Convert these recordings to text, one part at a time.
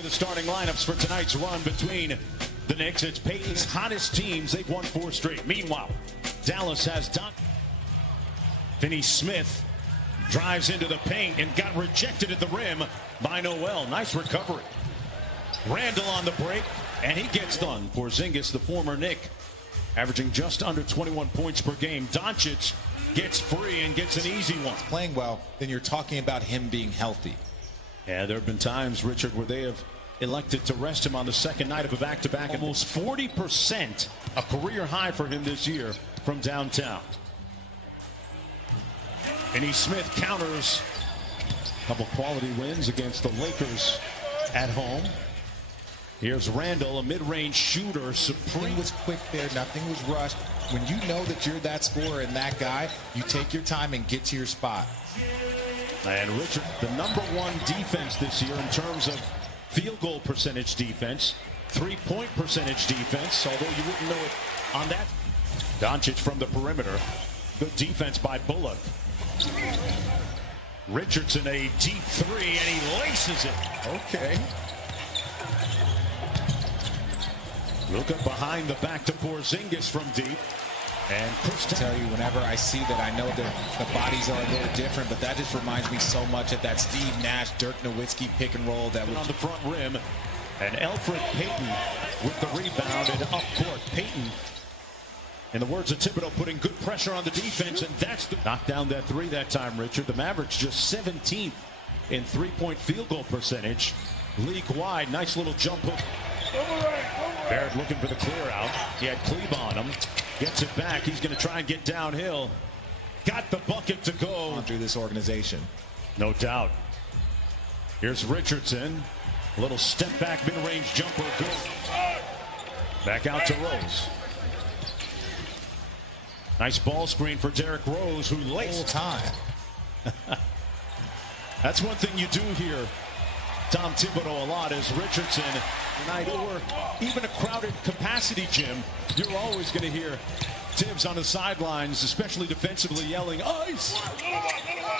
The starting lineups for tonight's run between the Knicks. It's Peyton's hottest teams. They've won 4 straight. Meanwhile, Dallas has done. Finney-Smith drives into the paint and got rejected at the rim by Noel. Nice recovery. Randall on the break, and he gets done. Porzingis, the former Knick, averaging just under 21 points per game. Doncic gets free and gets an easy one. Playing well, then you're talking about him being healthy. Yeah, there have been times, Richard, where they have elected to rest him on the second night of a back-to-back. Almost 40%, a career high for him this year from downtown. Finney-Smith counters a couple quality wins against the Lakers at home. Here's Randall, a mid-range shooter, supreme. Nothing was quick there, nothing was rushed. When you know that you're that scorer and that guy, you take your time and get to your spot. And Richard, the #1 defense this year in terms of field goal percentage defense, 3-point percentage defense, although you wouldn't know it on that. Doncic from the perimeter. Good defense by Bullock. Richardson, a deep 3, and he laces it. Okay. Luka behind the back to Porzingis from deep. And I tell you, whenever I see that, I know that the bodies are a little different, but that just reminds me so much of that Steve Nash, Dirk Nowitzki pick and roll that was on the front rim. And Elfrid Payton with the rebound and up court. Payton, in the words of Thibodeau, putting good pressure on the defense, and that's the knock down that 3 that time, Richard. The Mavericks just 17th in 3-point field goal percentage, league wide. Nice little jump hook. Barrett looking for the clear out. He had Cleve on him. Gets it back. He's going to try and get downhill. Got the bucket to go. Through this organization. No doubt. Here's Richardson. A little step back mid-range jumper. Good. Back out to Rose. Nice ball screen for Derrick Rose, who laced time. That's one thing you do here, Tom Thibodeau, a lot, is Richardson tonight, or even a crowded capacity gym, you're always going to hear Tibbs on the sidelines, especially defensively, yelling, "Ice!"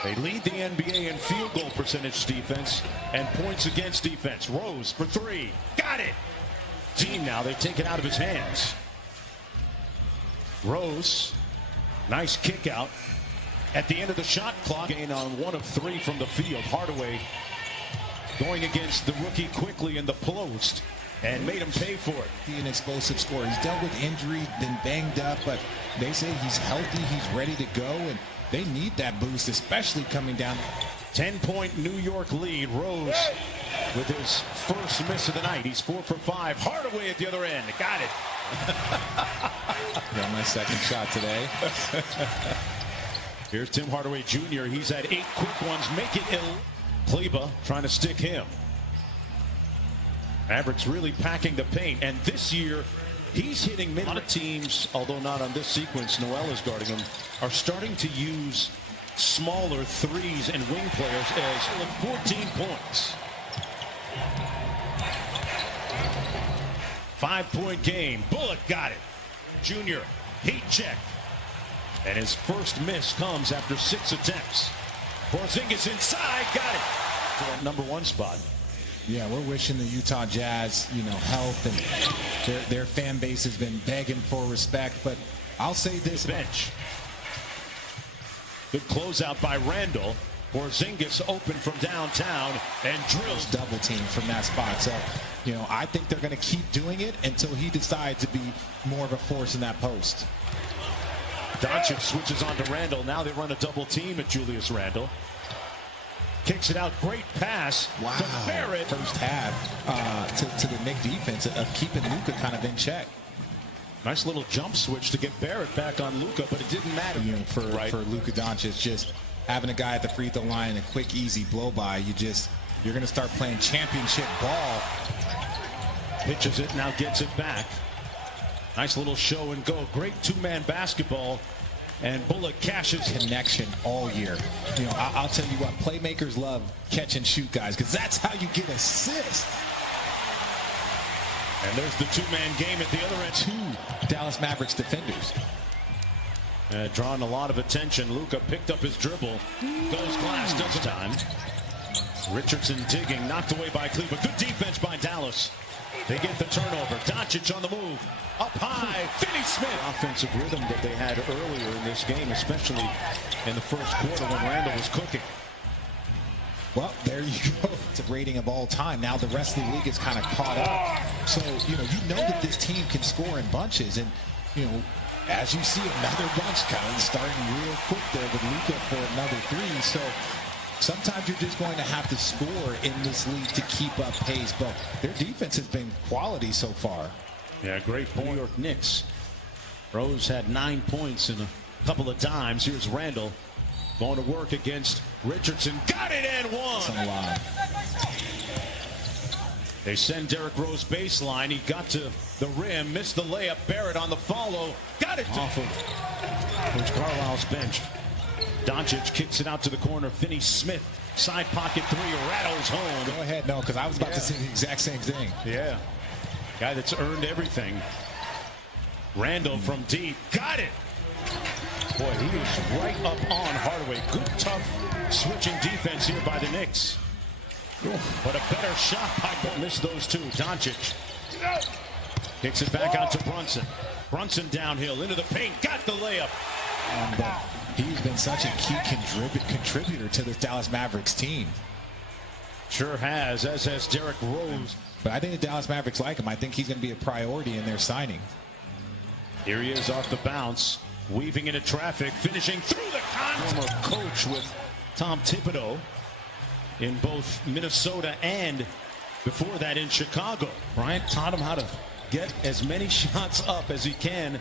They lead the NBA in field goal percentage defense and points against defense. Rose for 3. Got it! Team now, they take it out of his hands. Rose, nice kick out. At the end of the shot clock, gain on 1 of 3 from the field. Hardaway going against the rookie quickly in the post and made him pay for it. An explosive scorer. He's dealt with injury, been banged up, but they say he's healthy, he's ready to go, and they need that boost, especially coming down. 10-point New York lead. Rose with his first miss of the night. He's 4 for 5. Hardaway at the other end. Got it. Got my second shot today. Here's Tim Hardaway Jr. He's had 8 quick ones. Make it ill. Kleba trying to stick him. Mavericks really packing the paint, and this year he's hitting mid. A lot of teams, although not on this sequence, Noel is guarding him, are starting to use smaller 3s and wing players as 14 points. 5-point game. Bullock got it. Junior, heat check. And his first miss comes after 6 attempts. Porzingis inside, got it. For that #1 spot. Yeah, we're wishing the Utah Jazz, health, and their fan base has been begging for respect. But I'll say this: bench. Good closeout by Randall. Porzingis open from downtown and drills. Double team from that spot. So, I think they're going to keep doing it until he decides to be more of a force in that post. Doncic switches on to Randall. Now they run a double team at Julius Randall. Kicks it out. Great pass to Barrett. First half to the Knick defense of keeping Luka kind of in check. Nice little jump switch to get Barrett back on Luka, but it didn't matter. For Luka Doncic, just having a guy at the free throw line and a quick, easy blow by, you're going to start playing championship ball. Pitches it, now gets it back. Nice little show and go. Great 2-man basketball. And Bullock cashes. Connection all year. I'll tell you what, playmakers love catch and shoot guys, because that's how you get assists. And there's the 2-man game at the other end. 2 Dallas Mavericks defenders. Drawing a lot of attention. Luka picked up his dribble. Goes glass, doesn't time. Richardson digging, knocked away by Cleveland. Good defense by Dallas. They get the turnover. Doncic on the move. Up high. Finney-Smith. Offensive rhythm that they had earlier in this game, especially in the first quarter when Randall was cooking. Well, there you go. It's a rating of all time. Now the rest of the league is kind of caught up. So, you know that this team can score in bunches. And, as you see, another bunch kind of starting real quick there with Luka for another three. So sometimes you're just going to have to score in this league to keep up pace. But their defense has been quality so far. Yeah, great point. New York Knicks. Rose had 9 points and a couple of dimes. Here's Randall going to work against Richardson. Got it and one. That's a lot. They send Derrick Rose baseline. He got to the rim, missed the layup. Barrett on the follow. Got it off of Coach Carlisle's bench. Doncic kicks it out to the corner. Finney-Smith, side pocket three, rattles home. Go ahead, no, because I was about to say the exact same thing. Yeah. Guy that's earned everything. Randall from deep. Got it. Boy, he was right up on Hardaway. Good, tough switching defense here by the Knicks. But a better shot by missed those two. Doncic kicks it back out to Brunson. Brunson downhill into the paint. Got the layup. And he's been such a key contributor to the Dallas Mavericks team. Sure has, as has Derrick Rose. But I think the Dallas Mavericks like him. I think he's going to be a priority in their signing. Here he is off the bounce, weaving into traffic, finishing through the corner. Coach with Tom Thibodeau in both Minnesota and before that in Chicago. Bryant taught him how to get as many shots up as he can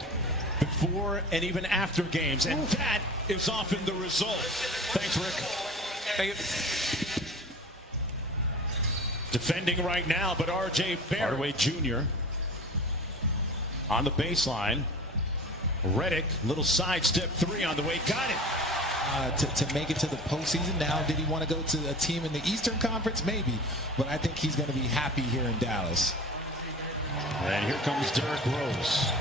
before and even after games, and that is often the result. Thanks, Rick. Thank you. Defending right now, but R.J. Barrett. Hardaway Jr. on the baseline. Redick, little sidestep three on the way. Got it. To make it to the postseason. Now, did he want to go to a team in the Eastern Conference? Maybe. But I think he's going to be happy here in Dallas. And here comes Derrick Rose.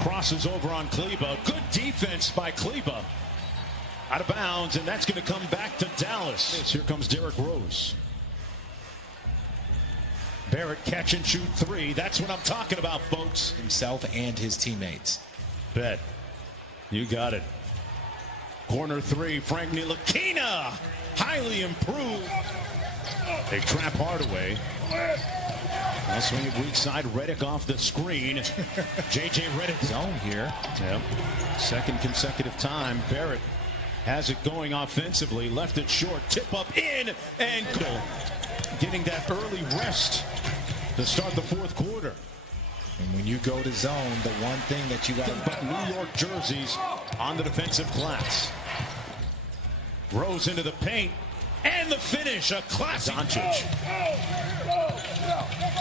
Crosses over on Kleba. Good defense by Kleba. Out of bounds, and that's going to come back to Dallas. Here comes Derrick Rose. Barrett catch and shoot three. That's what I'm talking about, folks. Himself and his teammates. Bet. You got it. Corner three, Frank Ntilikina. Highly improved. They trap Hardaway. I'll swing it weak side. Redick off the screen. J.J. Redick. Zone here. Yep. Second consecutive time. Barrett has it going offensively. Left it short. Tip up in and goal. Getting that early rest to start the fourth quarter. And when you go to zone, the one thing that you got to... But New York jerseys on the defensive glass. Rose into the paint. And the finish, a classic. Doncic.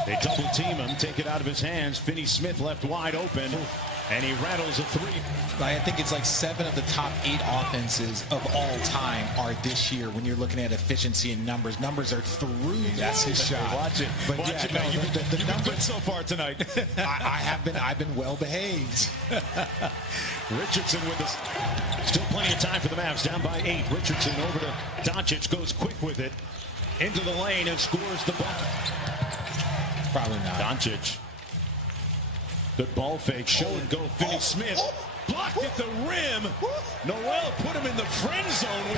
They double team him, take it out of his hands. Finney-Smith left wide open, and he rattles a three. I think it's like 7 of the top 8 offenses of all time are this year. When you're looking at efficiency and numbers are through. That's his shot. Watch it. But Watch yeah, it. no, You've been good so far tonight. I've been well behaved. Richardson with us. Still plenty of time for the Mavs. Down by 8. Richardson over to Doncic. Goes quick with it. Into the lane and scores the ball. Probably not. Doncic. Good ball fake. Show and go. Finney-Smith. Blocked at the rim. Noel put him in the friend zone.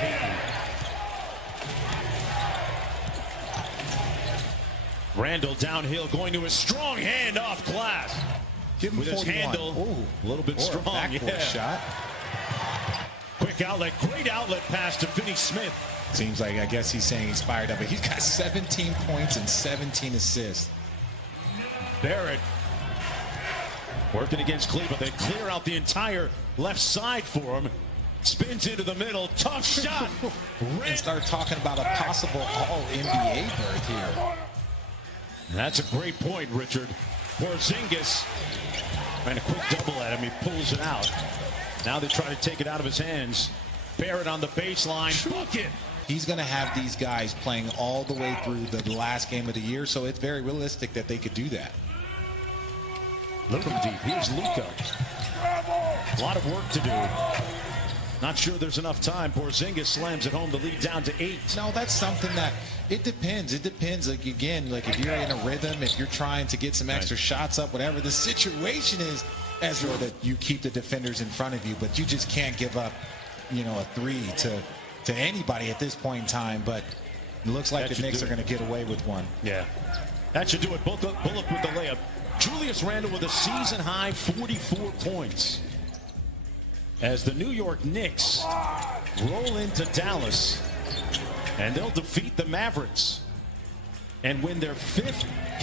Randall downhill going to a strong hand off glass. Give him with 41. His handle a little bit strong. Backboard shot. Quick outlet. Great outlet pass to Finney-Smith. Seems like, I guess he's saying he's fired up, but he's got 17 points and 17 assists. Barrett working against Cleveland. They clear out the entire left side for him. Spins into the middle. Tough shot. And start talking about a possible all-NBA berth here. That's a great point, Richard. Porzingis ran a quick double at him. He pulls it out. Now they try to take it out of his hands. Barrett on the baseline. Bucket. He's going to have these guys playing all the way through the last game of the year, so it's very realistic that they could do that. Look from deep. Here's Luka. A lot of work to do. Not sure there's enough time. Porzingis slams it home to lead down to 8. No, that's something that it depends. It depends. Like, again, like if you're in a rhythm, if you're trying to get some extra shots up, whatever the situation is, Ezra, that you keep the defenders in front of you, but you just can't give up, you know, a three to anybody at this point in time. But it looks like the Knicks are going to get away with one. Yeah, that should do it. Bullock with the layup. Julius Randle with a season-high 44 points. As the New York Knicks roll into Dallas, and they'll defeat the Mavericks and win their 5th